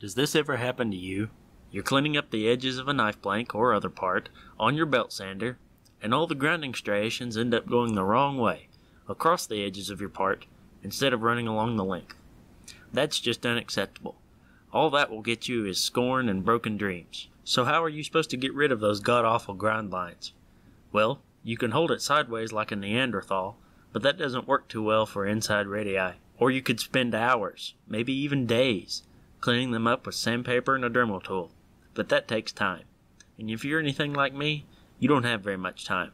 Does this ever happen to you? You're cleaning up the edges of a knife blank or other part on your belt sander, and all the grinding striations end up going the wrong way, across the edges of your part, instead of running along the length. That's just unacceptable. All that will get you is scorn and broken dreams. So how are you supposed to get rid of those god-awful grind lines? Well, you can hold it sideways like a Neanderthal, but that doesn't work too well for inside radii. Or you could spend hours, maybe even days, cleaning them up with sandpaper and a Dremel tool. But that takes time. And if you're anything like me, you don't have very much time.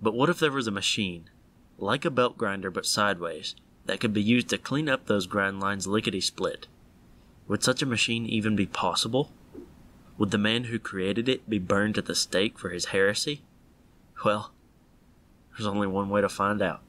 But what if there was a machine, like a belt grinder but sideways, that could be used to clean up those grind lines lickety-split? Would such a machine even be possible? Would the man who created it be burned at the stake for his heresy? Well, there's only one way to find out.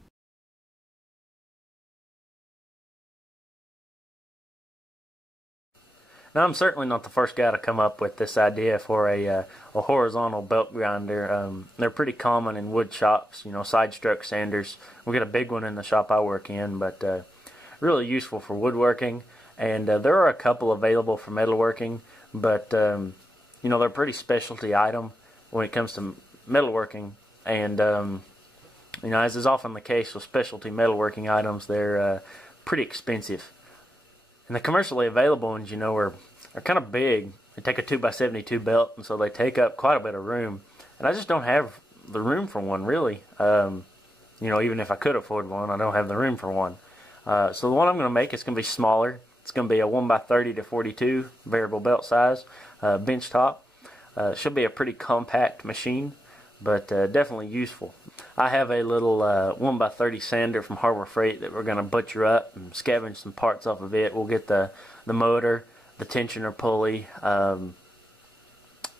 Now, I'm certainly not the first guy to come up with this idea for a horizontal belt grinder. They're pretty common in wood shops, side stroke sanders. We got a big one in the shop I work in, but really useful for woodworking. And there are a couple available for metalworking, but they're a pretty specialty item when it comes to metalworking. And as is often the case with specialty metalworking items, they're pretty expensive. And the commercially available ones, are kind of big. They take a 2x72 belt, and so they take up quite a bit of room. And I just don't have the room for one, really. Even if I could afford one, I don't have the room for one. So the one I'm going to make is going to be smaller. It's going to be a 1x30 to 42 variable belt size, bench top. Should be a pretty compact machine, but definitely useful. I have a little 1x30 sander from Harbor Freight that we're going to butcher up and scavenge some parts off of it. We'll get the motor, the tensioner pulley, the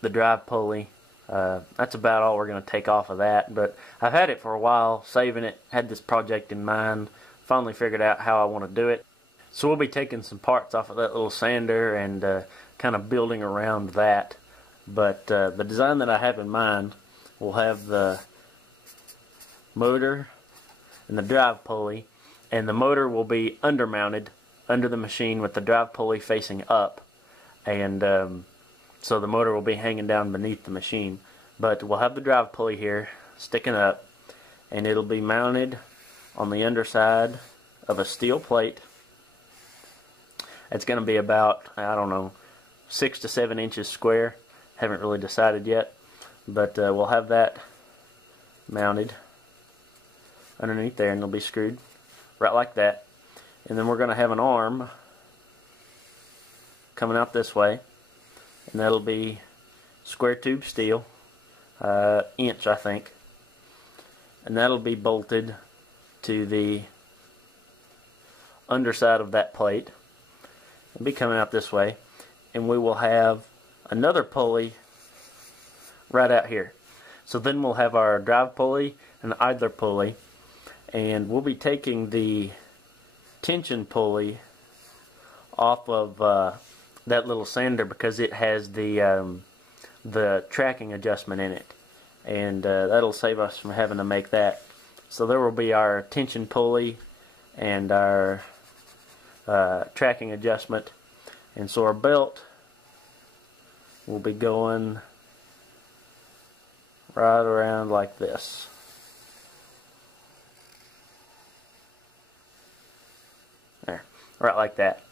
drive pulley. That's about all we're going to take off of that. But I've had it for a while, saving it, had this project in mind, finally figured out how I want to do it. So we'll be taking some parts off of that little sander and kind of building around that. But the design that I have in mind will have the motor and the drive pulley, and the motor will be undermounted under the machine with the drive pulley facing up, and so the motor will be hanging down beneath the machine. But we'll have the drive pulley here sticking up, and it'll be mounted on the underside of a steel plate. It's going to be about, 6 to 7 inches square. Haven't really decided yet, but we'll have that mounted underneath there, and it'll be screwed right like that. And then we're going to have an arm coming out this way, and that'll be square tube steel, inch I think, and that'll be bolted to the underside of that plate. It'll be coming out this way, and we will have another pulley right out here. So then we'll have our drive pulley and the idler pulley, and we'll be taking the tension pulley off of that little sander because it has the tracking adjustment in it, and that'll save us from having to make that. So there will be our tension pulley and our tracking adjustment, and so our belt will be going right around like this. There, right like that.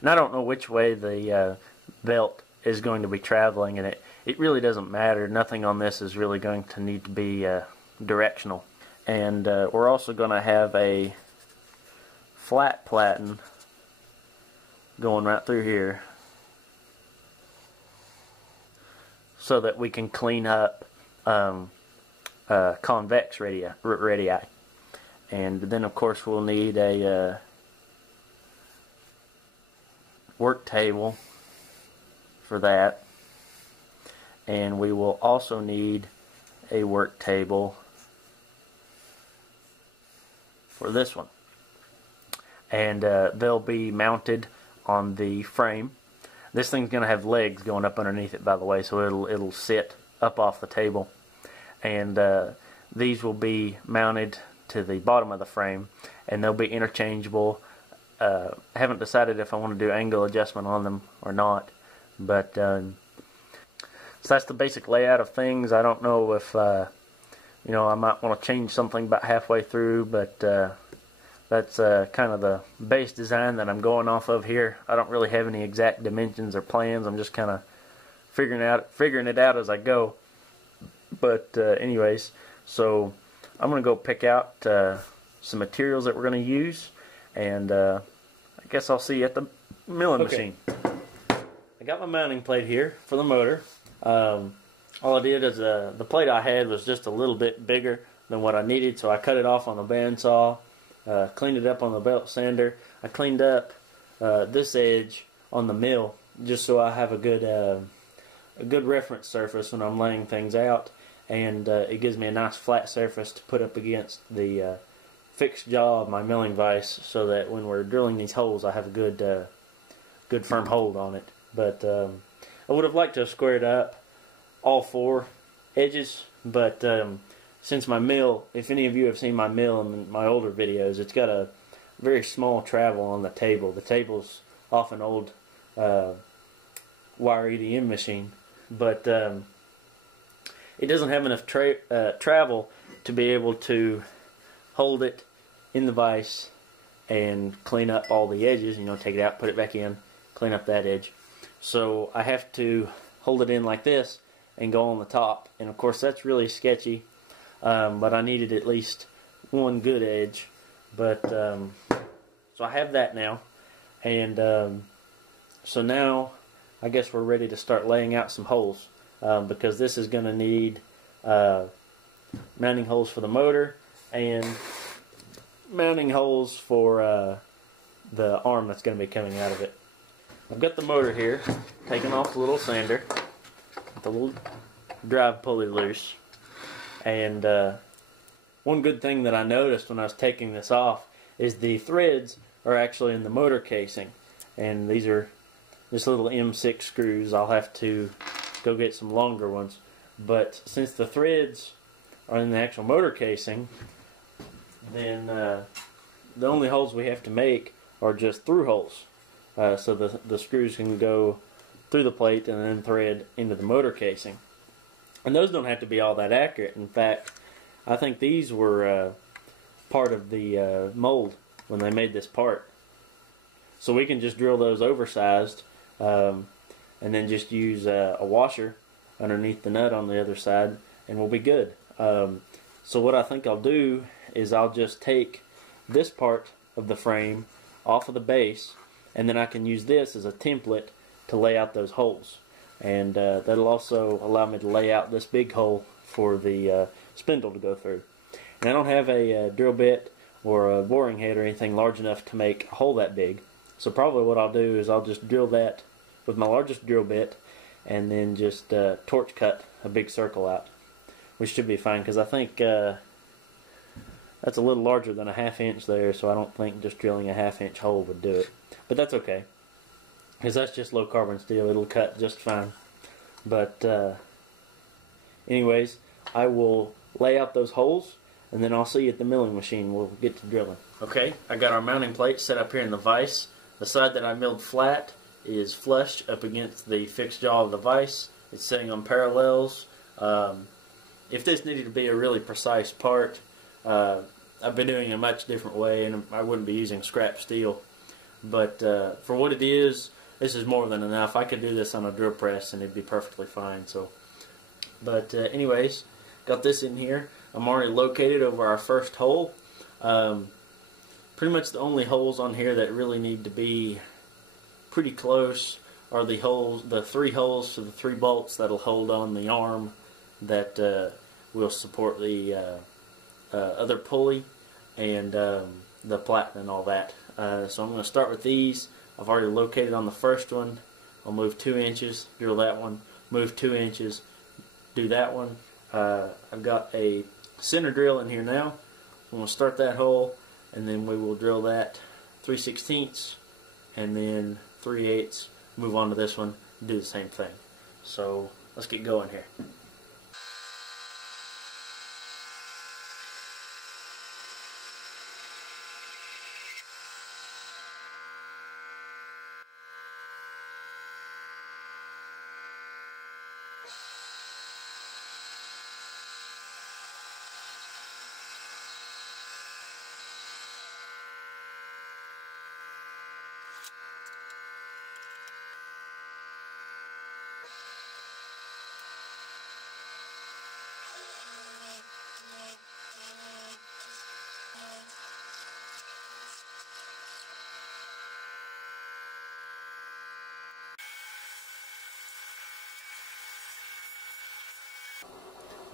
And I don't know which way the belt is going to be traveling, and it really doesn't matter. Nothing on this is really going to need to be directional. And we're also going to have a flat platen going right through here so that we can clean up convex radii. And then of course we'll need a work table for that, and we will also need a work table for this one, and they'll be mounted on the frame. This thing's going to have legs going up underneath it, by the way, so it'll sit up off the table, and these will be mounted to the bottom of the frame, and they'll be interchangeable haven't decided if I want to do angle adjustment on them or not. But so that's the basic layout of things. I don't know if you know, I might want to change something about halfway through, but that's kind of the base design that I'm going off of here. I don't really have any exact dimensions or plans. I'm just kind of figuring it out as I go. But anyways, so I'm going to go pick out some materials that we're going to use, and I guess I'll see you at the milling machine. I got my mounting plate here for the motor. All I did is the plate I had was just a little bit bigger than what I needed, so I cut it off on the bandsaw, cleaned it up on the belt sander. I cleaned up this edge on the mill just so I have a good reference surface when I'm laying things out, and it gives me a nice flat surface to put up against the fixed jaw of my milling vise, so that when we're drilling these holes I have a good firm hold on it. But I would have liked to have squared up all 4 edges, but since my mill, if any of you have seen my mill in my older videos, it's got a very small travel on the table. The table's off an old wire EDM machine, but it doesn't have enough travel to be able to hold it in the vise and clean up all the edges. You know, take it out, put it back in, clean up that edge. So I have to hold it in like this and go on the top, and of course that's really sketchy, but I needed at least one good edge. But so I have that now, and so now I guess we're ready to start laying out some holes, because this is going to need mounting holes for the motor and mounting holes for the arm that's going to be coming out of it. I've got the motor here, taking off the little sander, the little drive pulley loose, and one good thing that I noticed when I was taking this off is the threads are actually in the motor casing, and these are just little M6 screws. I'll have to go get some longer ones, but since the threads are in the actual motor casing, then the only holes we have to make are just through holes, so the screws can go through the plate and then thread into the motor casing. And those don't have to be all that accurate. In fact, I think these were part of the mold when they made this part. So we can just drill those oversized and then just use a washer underneath the nut on the other side, and we'll be good. So what I think I'll do is I'll just take this part of the frame off of the base, and then I can use this as a template to lay out those holes, and that'll also allow me to lay out this big hole for the spindle to go through. And I don't have a drill bit or a boring head or anything large enough to make a hole that big, so probably what I'll do is I'll just drill that with my largest drill bit and then just torch cut a big circle out, which should be fine, because I think that's a little larger than a 1/2 inch there, so I don't think just drilling a 1/2 inch hole would do it. But that's okay, because that's just low carbon steel. It'll cut just fine. But anyways, I will lay out those holes, and then I'll see you at the milling machine. We'll get to drilling. Okay, I got our mounting plate set up here in the vise. The side that I milled flat is flush up against the fixed jaw of the vise. It's sitting on parallels. If this needed to be a really precise part, I've been doing it a much different way, and I wouldn't be using scrap steel. But for what it is, this is more than enough. I could do this on a drill press and it'd be perfectly fine. So, but anyways, got this in here. I'm already located over our first hole. Pretty much the only holes on here that really need to be pretty close are the holes, the 3 holes to the 3 bolts that'll hold on the arm that will support the other pulley and the platen and all that. So I'm going to start with these. I've already located on the first one. I'll move 2 inches, drill that one, move 2 inches, do that one. I've got a center drill in here now. I'm going to start that hole, and then we will drill that 3/16 and then 3/8, move on to this one, and do the same thing. So let's get going here.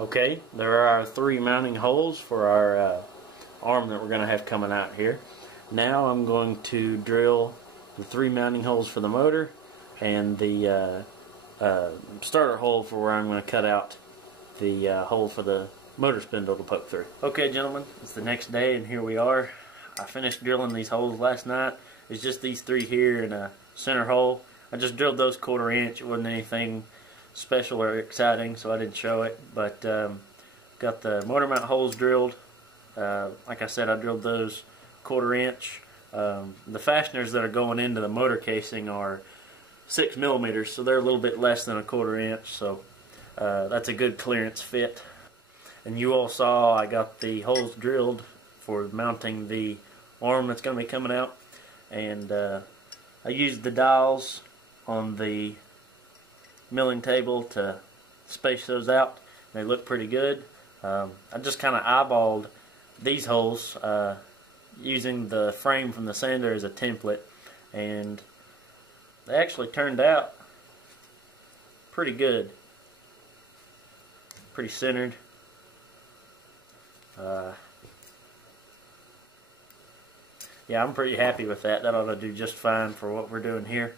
Okay, there are our 3 mounting holes for our arm that we're going to have coming out here. Now I'm going to drill the 3 mounting holes for the motor and the starter hole for where I'm going to cut out the hole for the motor spindle to poke through. Okay, gentlemen, it's the next day and here we are. I finished drilling these holes last night. It's just these 3 here and a center hole. I just drilled those 1/4 inch. It wasn't anything special or exciting, so I didn't show it. But got the motor mount holes drilled. Like I said, I drilled those 1/4 inch. The fasteners that are going into the motor casing are 6 millimeters, so they're a little bit less than a 1/4 inch. So that's a good clearance fit. And you all saw I got the holes drilled for mounting the arm that's going to be coming out. And I used the dials on the milling table to space those out. They look pretty good. I just kind of eyeballed these holes using the frame from the sander as a template, and they actually turned out pretty good. Pretty centered. Yeah, I'm pretty happy with that. That ought to do just fine for what we're doing here.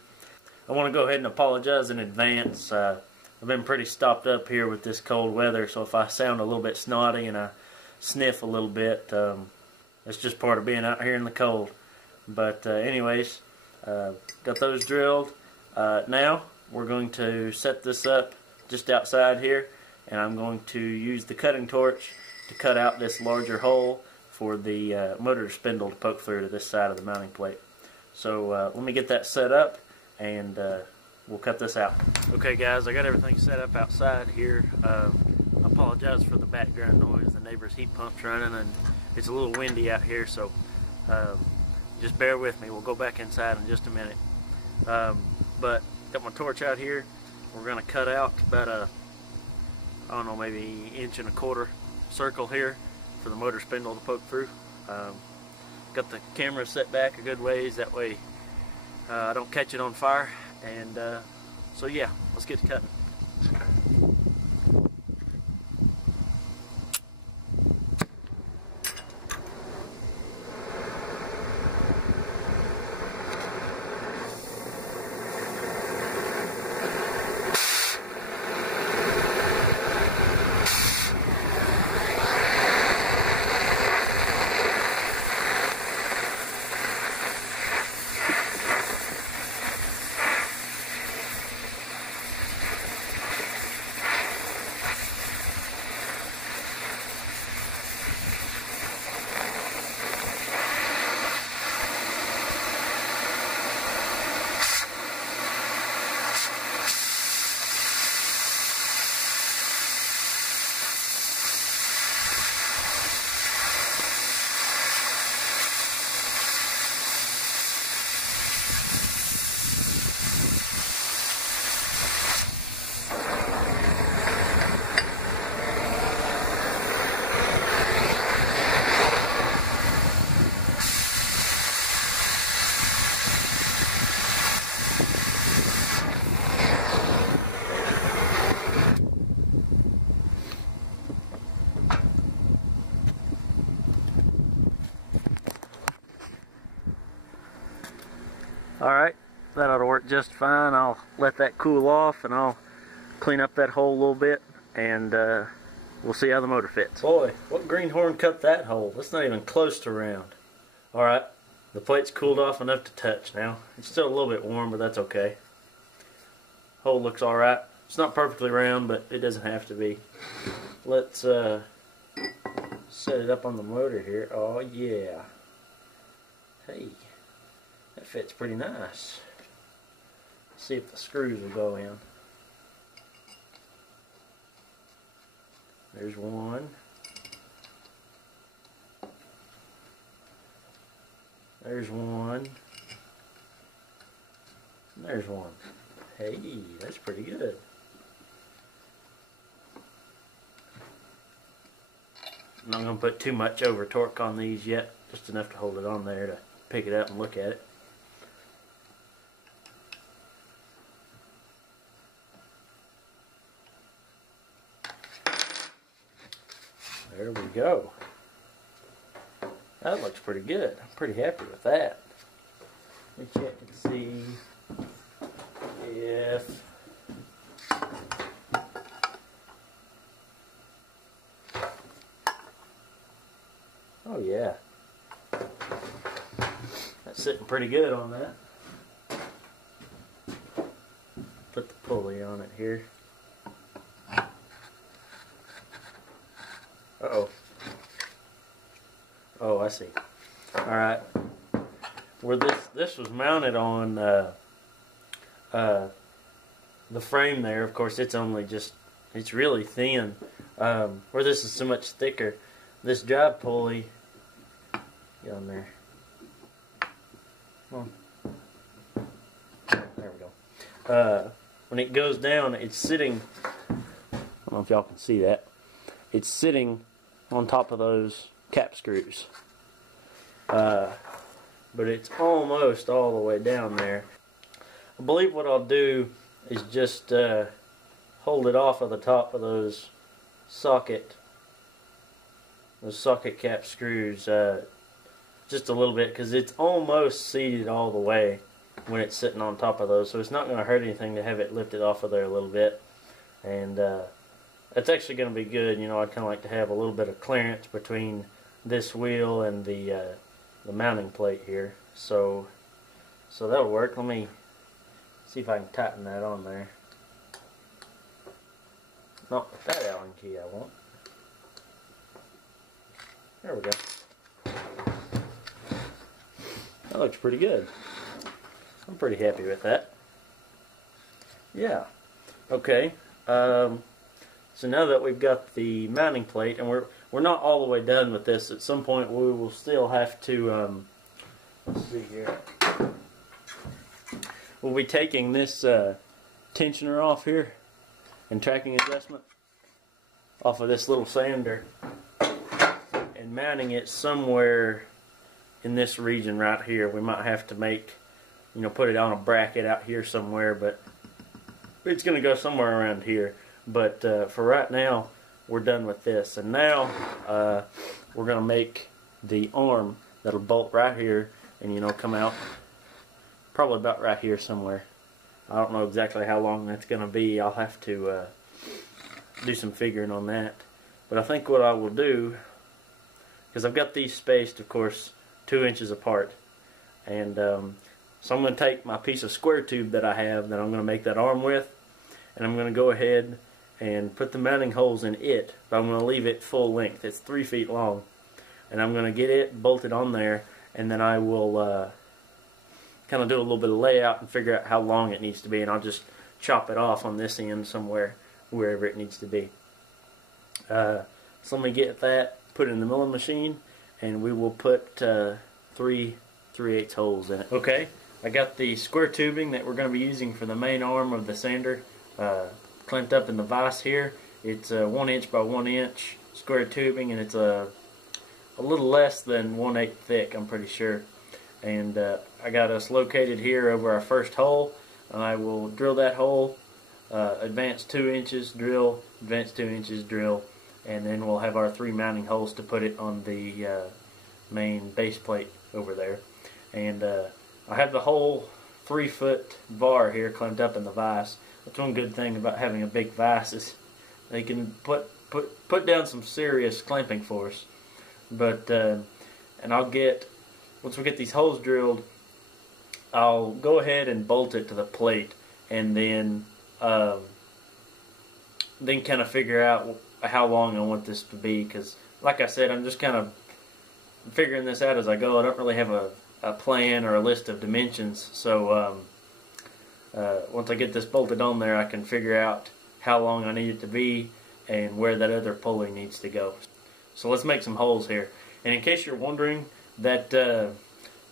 I want to go ahead and apologize in advance. I've been pretty stopped up here with this cold weather, so if I sound a little bit snotty and I sniff a little bit, it's just part of being out here in the cold. But anyways, got those drilled. Now we're going to set this up just outside here, and I'm going to use the cutting torch to cut out this larger hole for the motor spindle to poke through to this side of the mounting plate. So let me get that set up and we'll cut this out. Okay guys, I got everything set up outside here. I apologize for the background noise. The neighbor's heat pump's running and it's a little windy out here, so just bear with me. We'll go back inside in just a minute. But got my torch out here. We're going to cut out about a, I don't know, maybe 1.25 inch circle here for the motor spindle to poke through. Got the camera set back a good ways, that way I don't catch it on fire. And so yeah, let's get to cutting. Alright, that ought to work just fine. I'll let that cool off and I'll clean up that hole a little bit and we'll see how the motor fits. Boy, what greenhorn cut that hole? That's not even close to round. Alright, the plate's cooled off enough to touch now. It's still a little bit warm, but that's okay. Hole looks alright. It's not perfectly round, but it doesn't have to be. Let's set it up on the motor here. Oh yeah. Hey. That fits pretty nice. Let's see if the screws will go in. There's one. There's one. And there's one. Hey, that's pretty good. I'm not going to put too much over torque on these yet. Just enough to hold it on there to pick it up and look at it. There we go. That looks pretty good. I'm pretty happy with that. Let me check and see if oh yeah, that's sitting pretty good on that. Put the pulley on it here. Uh-oh. Oh, I see. Alright. Where this was mounted on the frame there, of course it's only just, it's really thin. Where this is so much thicker, this drive pulley, get on there. Come on. There we go. When it goes down, it's sitting, I don't know if y'all can see that, it's sitting on top of those cap screws. But it's almost all the way down there. I believe what I'll do is just hold it off of the top of those socket cap screws just a little bit, because it's almost seated all the way when it's sitting on top of those, so it's not going to hurt anything to have it lifted off of there a little bit. And that's actually going to be good. You know, I'd kind of like to have a little bit of clearance between this wheel and the mounting plate here. So that'll work. Let me see if I can tighten that on there. Not with that Allen key I want. There we go. That looks pretty good. I'm pretty happy with that. Yeah. Okay. So now that we've got the mounting plate, and we're not all the way done with this. At some point we will still have to, let's see here. We'll be taking this tensioner off here and tracking adjustment off of this little sander and mounting it somewhere in this region right here. We might have to make, you know, put it on a bracket out here somewhere, but it's going to go somewhere around here. But for right now, we're done with this. And now we're going to make the arm that'll bolt right here and, you know, come out probably about right here somewhere. I don't know exactly how long that's going to be. I'll have to do some figuring on that. But I think what I will do, because I've got these spaced, of course, 2 inches apart. And so I'm going to take my piece of square tube that I have that I'm going to make that arm with, and I'm going to go ahead and put the mounting holes in it, but I'm going to leave it full length. It's 3 feet long. And I'm going to get it bolted on there, and then I will kind of do a little bit of layout and figure out how long it needs to be, and I'll just chop it off on this end somewhere, wherever it needs to be. So let me get that, put it in the milling machine, and we will put 3/8 holes in it. Okay, I got the square tubing that we're going to be using for the main arm of the sander clamped up in the vise here. It's 1 inch by 1 inch square tubing, and it's a little less than 1/8 thick, I'm pretty sure. And I got us located here over our first hole, and I will drill that hole, advance 2 inches, drill, advance 2 inches, drill, and then we'll have our 3 mounting holes to put it on the main base plate over there. And I have the whole 3-foot bar here clamped up in the vise. That's one good thing about having a big vise, is they can put down some serious clamping force. But and I'll get, once we get these holes drilled, I'll go ahead and bolt it to the plate, and then kind of figure out how long I want this to be, because like I said, I'm just kind of figuring this out as I go. I don't really have a plan or a list of dimensions, so once I get this bolted on there, I can figure out how long I need it to be and where that other pulley needs to go. So let's make some holes here. And in case you're wondering, that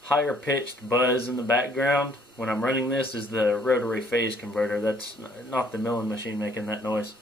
higher pitched buzz in the background when I'm running this is the rotary phase converter. That's not the milling machine making that noise.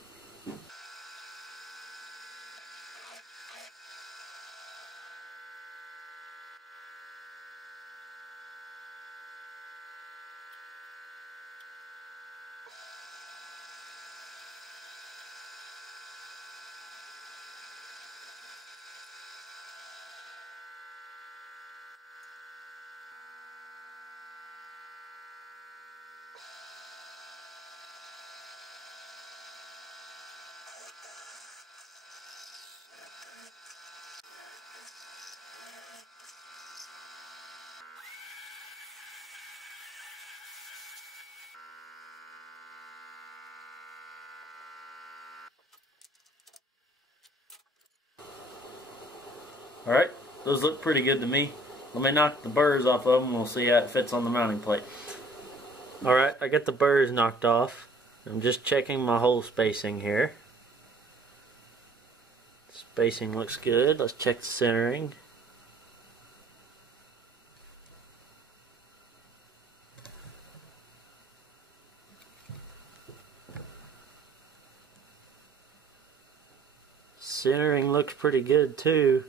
Alright, those look pretty good to me. Let me knock the burrs off of them and we'll see how it fits on the mounting plate. Alright, I got the burrs knocked off. I'm just checking my hole spacing here. Spacing looks good. Let's check the centering. Centering looks pretty good too.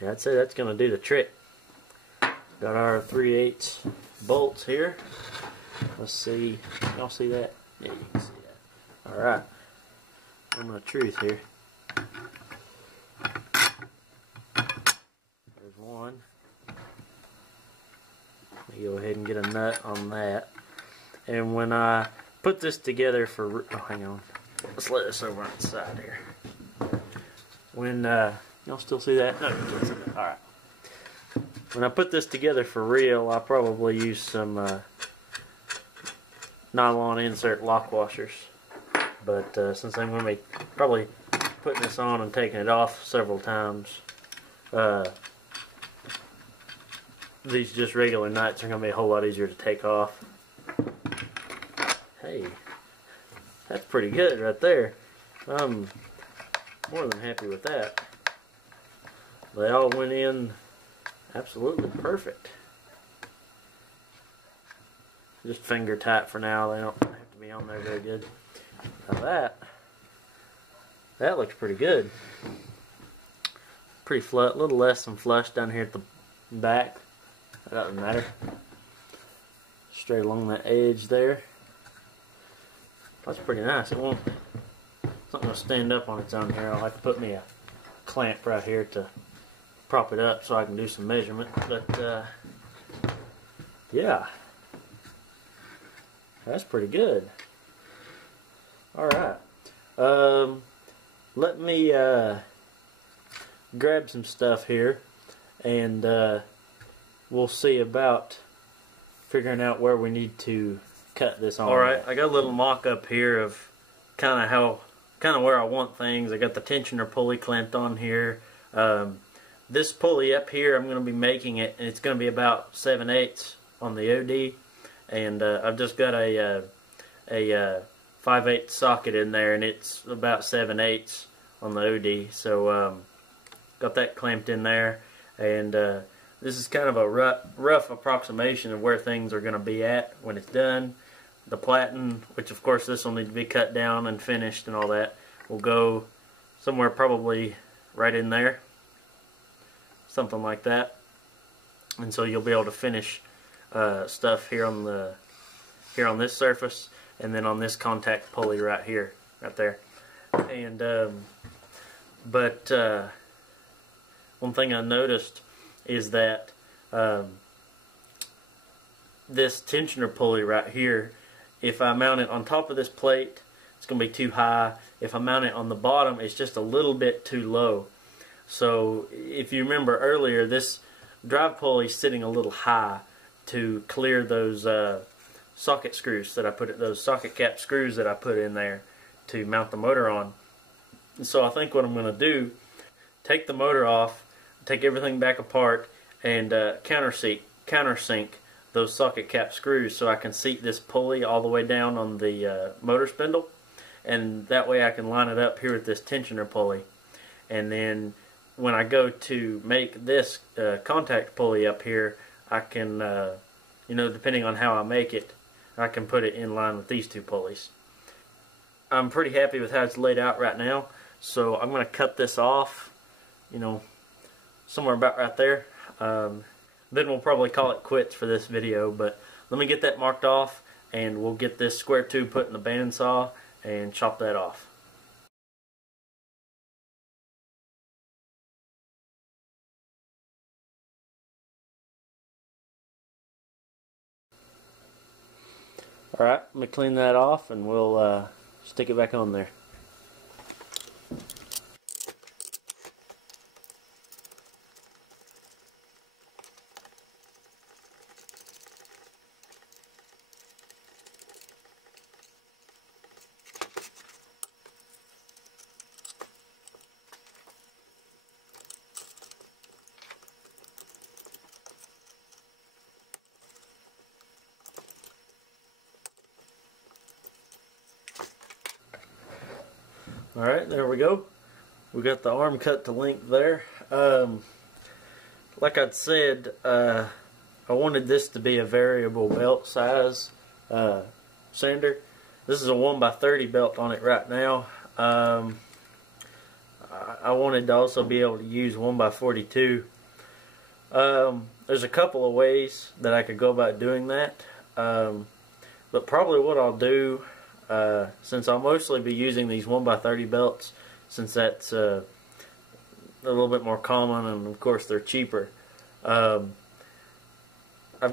Yeah, I'd say that's going to do the trick. Got our 3/8 bolts here. Let's see. Y'all see that? Yeah, you can see that. Alright. Moment of truth here. There's one. Let me go ahead and get a nut on that. And when I put this together for... Oh, hang on. Let's let this over on the side here. When, y'all still see that? No, you can't see that. Alright. When I put this together for real, I'll probably use some nylon insert lock washers. But since I'm going to be probably putting this on and taking it off several times, these just regular nuts are going to be a whole lot easier to take off. Hey, that's pretty good right there. I'm more than happy with that. They all went in absolutely perfect. Just finger tight for now. They don't have to be on there very good. Now that looks pretty good. Pretty flat, a little less than flush down here at the back. That doesn't matter. Straight along that edge there. That's pretty nice. It won't. It's not going to stand up on its own here. I'll have to put me a clamp right here to prop it up so I can do some measurement. But yeah, that's pretty good. Alright, let me grab some stuff here and we'll see about figuring out where we need to cut this on. Alright, I got a little mock-up here of kind of where I want things. I got the tensioner pulley clamped on here. This pulley up here, I'm going to be making it, and it's going to be about 7/8 on the OD, and I've just got a 5/8 socket in there, and it's about 7/8 on the OD. So got that clamped in there, and this is kind of a rough approximation of where things are going to be at when it's done. The platen, which of course this will need to be cut down and finished and all that, will go somewhere probably right in there, something like that. And so you'll be able to finish stuff here on this surface, and then on this contact pulley right here, right there. And one thing I noticed is that this tensioner pulley right here, if I mount it on top of this plate, it's going to be too high. If I mount it on the bottom, it's just a little bit too low. So if you remember earlier, this drive pulley is sitting a little high to clear those socket screws that I put, those socket cap screws that I put in there to mount the motor on. And so I think what I'm going to do, take the motor off, take everything back apart, and countersink those socket cap screws so I can seat this pulley all the way down on the motor spindle, and that way I can line it up here with this tensioner pulley. And then when I go to make this contact pulley up here, I can, you know, depending on how I make it, I can put it in line with these two pulleys. I'm pretty happy with how it's laid out right now, so I'm going to cut this off, you know, somewhere about right there. Then we'll probably call it quits for this video, but let me get that marked off, and we'll get this square tube put in the bandsaw and chop that off. Alright, let me clean that off and we'll stick it back on there. Alright, there we go. We got the arm cut to length there. Like I'd said, I wanted this to be a variable belt size sander. This is a 1x30 belt on it right now. I wanted to also be able to use 1x42. There's a couple of ways that I could go about doing that. But probably what I'll do, since I'll mostly be using these 1x30 belts, since that's a little bit more common and of course they're cheaper. I've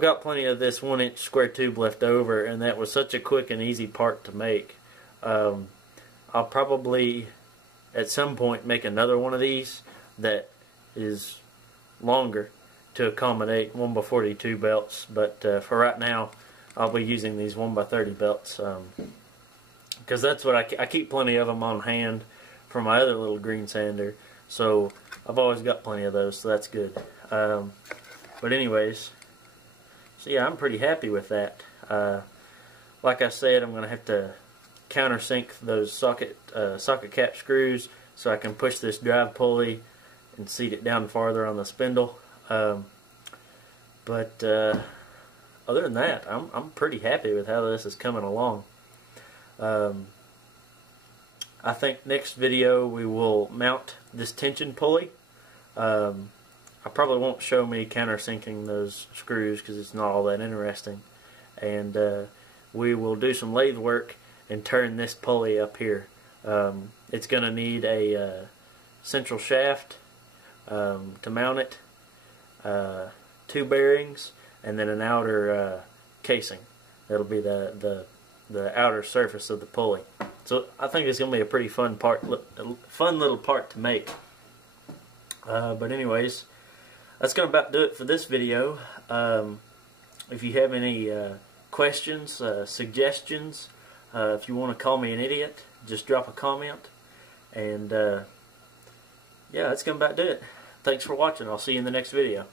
got plenty of this 1-inch square tube left over, and that was such a quick and easy part to make. I'll probably at some point make another one of these that is longer to accommodate 1x42 belts, but for right now I'll be using these 1x30 belts because that's what I keep plenty of them on hand for my other little green sander, so I've always got plenty of those, so that's good. But anyways, so yeah, I'm pretty happy with that. Like I said, I'm going to have to countersink those socket cap screws so I can push this drive pulley and seat it down farther on the spindle. But other than that, I'm pretty happy with how this is coming along. I think next video we will mount this tension pulley. I probably won't show me countersinking those screws because it's not all that interesting. And we will do some lathe work and turn this pulley up here. It's going to need a central shaft to mount it, 2 bearings, and then an outer casing. That'll be the outer surface of the pulley. So I think it's going to be a pretty fun little part to make. But anyways, that's going to about do it for this video. If you have any questions, suggestions, if you want to call me an idiot, just drop a comment. And yeah, that's going to about do it. Thanks for watching. I'll see you in the next video.